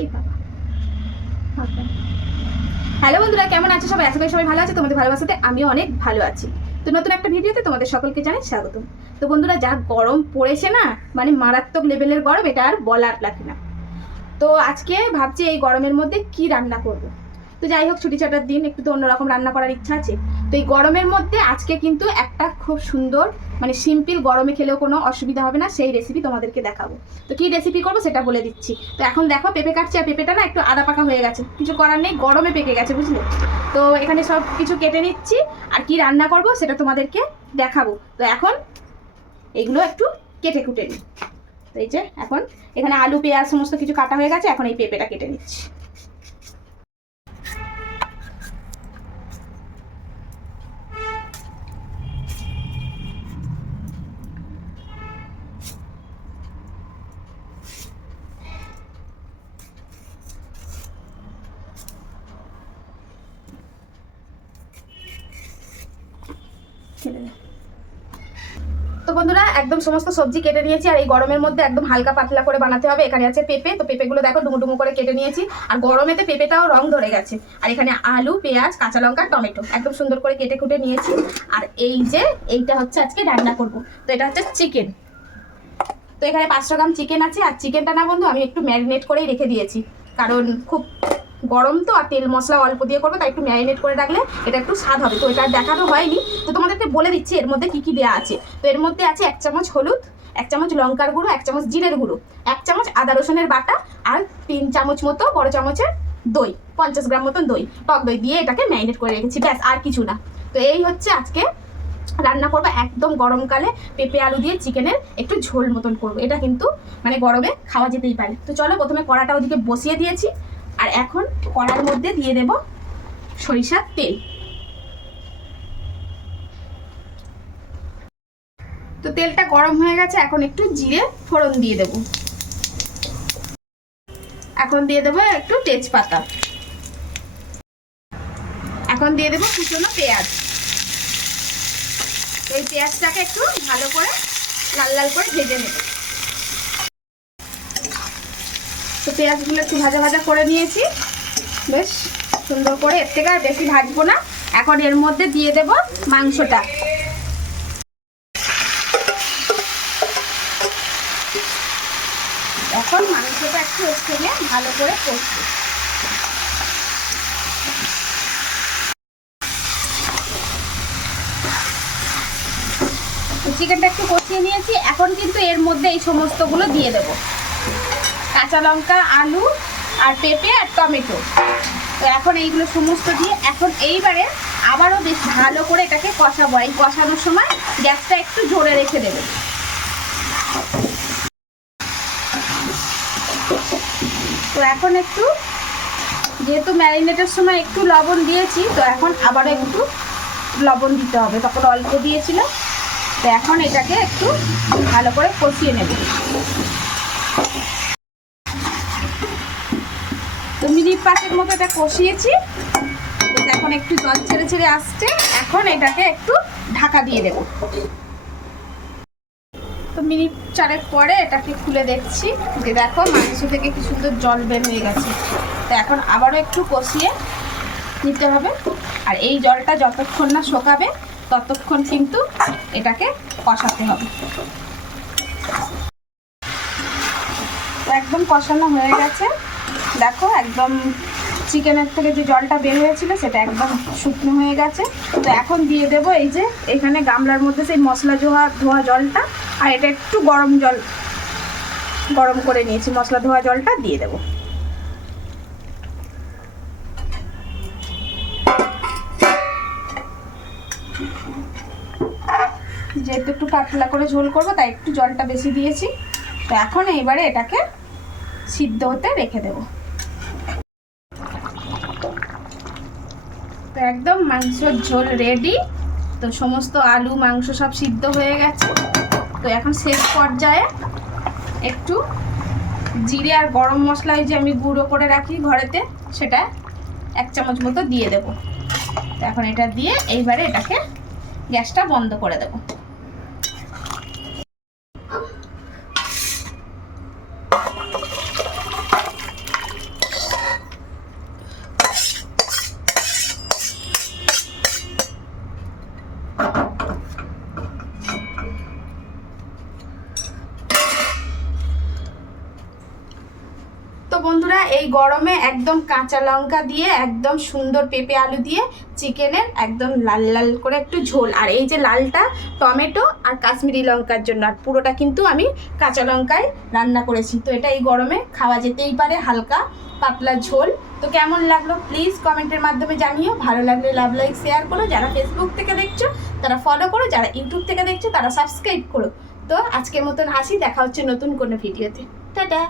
এই বাবা। হ্যালো বন্ধুরা, কেমন আছো সবাই? আশা করি সবাই ভালো আছে। তোমাদের ভালোবাসাতে আমিও অনেক ভালো আছি। তো নতুন একটা ভিডিওতে তোমাদের সকলকে জানাই স্বাগতম। তো বন্ধুরা, যা গরম পড়েছে না, মানে মারাত্মক লেভেলের গরম, এটা আর বলার লাগে না। তো আজকে ভাবছি এই গরমের মধ্যে কি রান্না করব। তো যাই হোক, ছুটি ছাটার দিন, একটু তো অন্যরকম রান্না করার ইচ্ছা আছে। তো এই গরমের মধ্যে আজকে কিন্তু একটা খুব সুন্দর, মানে সিম্পল, গরমে খেলেও কোনো অসুবিধা হবে না, সেই রেসিপি তোমাদেরকে দেখাবো। তো কি রেসিপি করবো সেটা বলে দিচ্ছি। তো এখন দেখো, পেঁপে কাটছি, আর পেঁপেটা না একটু আদা পাকা হয়ে গেছে, কিছু করার নেই, গরমে পেকে গেছে, বুঝলে। তো এখানে সব কিছু কেটে নিচ্ছি, আর কি রান্না করব সেটা তোমাদেরকে দেখাবো। তো এখন এইগুলো একটু কেটে কুটে নিই। তো এই যে এখন এখানে আলু পেঁয়াজ সমস্ত কিছু কাটা হয়ে গেছে, এখন এই পেঁপেটা কেটে নিচ্ছি। তো বন্ধুরা, একদম সমস্ত সবজি কেটে নিয়েছি, আর এই গরমের মধ্যে একদম হালকা পাতলা করে বানাতে হবে। এখানে আছে পেঁপে, তো পেঁপেগুলো দেখো ডুমো ডুমো করে কেটে নিয়েছি, আর গরমেতে পেঁপেটাও রং ধরে গেছে। আর এখানে আলু পেঁয়াজ কাঁচা লঙ্কা টমেটো একদম সুন্দর করে কেটে কুটে নিয়েছি। আর এই যে এইটা হচ্ছে আজকে রান্না করব। তো এটা হচ্ছে চিকেন। তো এখানে 500 গ্রাম চিকেন আছে, আর চিকেনটা না বন্ধু আমি একটু ম্যারিনেট করেই রেখে দিয়েছি, কারণ খুব গরম তো, আর তেল মশলা অল্প দিয়ে করবো, তাই একটু ম্যারিনেট করে রাখলে এটা একটু স্বাদ হবে। তো এটা দেখানো হয়নি, তো তোমাদেরকে বলে দিচ্ছি এর মধ্যে কি কি দেওয়া আছে। তো এর মধ্যে আছে 1 চামচ হলুদ, 1 চামচ লঙ্কার গুঁড়ো, 1 চামচ জিরের গুঁড়ো, 1 চামচ আদা রসুনের বাটা, আর 3 চামচ মতো বড় চামচের দই, 50 গ্রাম মতন দই, টক দই দিয়ে এটাকে ম্যারিনেট করে রেখেছি, ব্যাস আর কিছু না। তো এই হচ্ছে আজকে রান্না করবো, একদম গরমকালে পেঁপে আলু দিয়ে চিকেনের একটু ঝোল মতন করবো। এটা কিন্তু মানে গরমে খাওয়া যেতেই পারে। তো চলো, প্রথমে কড়াটা ওদিকে বসিয়ে দিয়েছি, আর এখন কড়ার মধ্যে দিয়ে দেব সরিষার তেল। তো তেলটা গরম হয়ে গেছে, এখন একটু জিরে ফোড়ন দিয়ে দেব। এখন দিয়ে দেবো একটু তেজপাতা। এখন দিয়ে দেবো কুচনো পেঁয়াজ। এই পেঁয়াজটাকে একটু ভালো করে লাল লাল করে ভেজে নেব। তো পেঁয়াজগুলো একটু ভাজা ভাজা করে নিয়েছি বেশ সুন্দর করে, এর থেকে আর বেশি ভাজবো না। এখন এর মধ্যে দিয়ে দেব মাংসটা। এখন মাংসটা একটু এর সঙ্গে ভালো করে কষবো। চিকেনটা একটু কষিয়ে নিয়েছি, এখন কিন্তু এর মধ্যে এই সমস্তগুলো দিয়ে দেব, কাঁচা লঙ্কা, আলু আর পেঁপে আর টমেটো। তো এখন এইগুলো সমস্ত দিয়ে এখন এইবারে আবারও বেশ ভালো করে এটাকে কষাবো। এই কষানোর সময় গ্যাসটা একটু জোরে রেখে দেবে। তো এখন একটু, যেহেতু ম্যারিনেটের সময় একটু লবণ দিয়েছি, তো এখন আবারও একটু লবণ দিতে হবে, তখন অল্প দিয়েছিল। তো এখন এটাকে একটু ভালো করে কষিয়ে নেব। তো মিনিট 5 মতো এটা কষিয়েছি, এখন একটু জল ছেড়ে ছেড়ে আসছে। এখন এটাকে একটু ঢাকা দিয়ে দেব। তো মিনিট 4 পরে এটাকে খুলে দেখছি যে দেখো মাংস থেকে কি সুন্দর জল বের হয়ে গেছে। তো এখন আবারও একটু কষিয়ে নিতে হবে, আর এই জলটা যতক্ষণ না শুকাবে ততক্ষণ কিন্তু এটাকে কষাতে হবে। তো একদম কষানো হয়ে গেছে, দেখো একদম চিকেনের থেকে যে জলটা বের হয়েছিল সেটা একদম শুকনো হয়ে গেছে। তো এখন দিয়ে দেব এই যে এখানে গামলার মধ্যে সেই মশলা ধোয়া জলটা, আর এটা একটু গরম করে নিয়েছি, মশলা ধোয়া জলটা দিয়ে দেব। যেহেতু একটু পাতলা করে ঝোল করবো তাই একটু জলটা বেশি দিয়েছি। তো এখন এইবারে এটাকে সিদ্ধ হতে রেখে দেব। তো একদম মাংসের ঝোল রেডি। তো সমস্ত আলু মাংস সব সিদ্ধ হয়ে গেছে। তো এখন শেষ পর্যায়ে একটু জিরে আর গরম মশলা যে আমি গুঁড়ো করে রাখি ঘরেতে, সেটা 1 চামচ মতো দিয়ে দেব। তো এখন এটা দিয়ে এইবারে এটাকে গ্যাসটা বন্ধ করে দেব। বন্ধুরা এই গরমে একদম কাঁচা লঙ্কা দিয়ে একদম সুন্দর পেঁপে আলু দিয়ে চিকেনের একদম লাল লাল করে একটু ঝোল, আর এই যে লালটা টমেটো আর কাশ্মীরি লঙ্কার জন্য, আর পুরোটা কিন্তু আমি কাঁচা লঙ্কায় রান্না করেছি। তো এটা এই গরমে খাওয়া যেতেই পারে, হালকা পাতলা ঝোল। তো কেমন লাগলো প্লিজ কমেন্টের মাধ্যমে জানিও। ভালো লাগলে লাভ লাইক শেয়ার করো, যারা ফেসবুক থেকে দেখছো তারা ফলো করো, যারা ইউটিউব থেকে দেখছো তারা সাবস্ক্রাইব করো। তো আজকের মতন আসি, দেখা হচ্ছে নতুন কোনো ভিডিওতে। টাটা।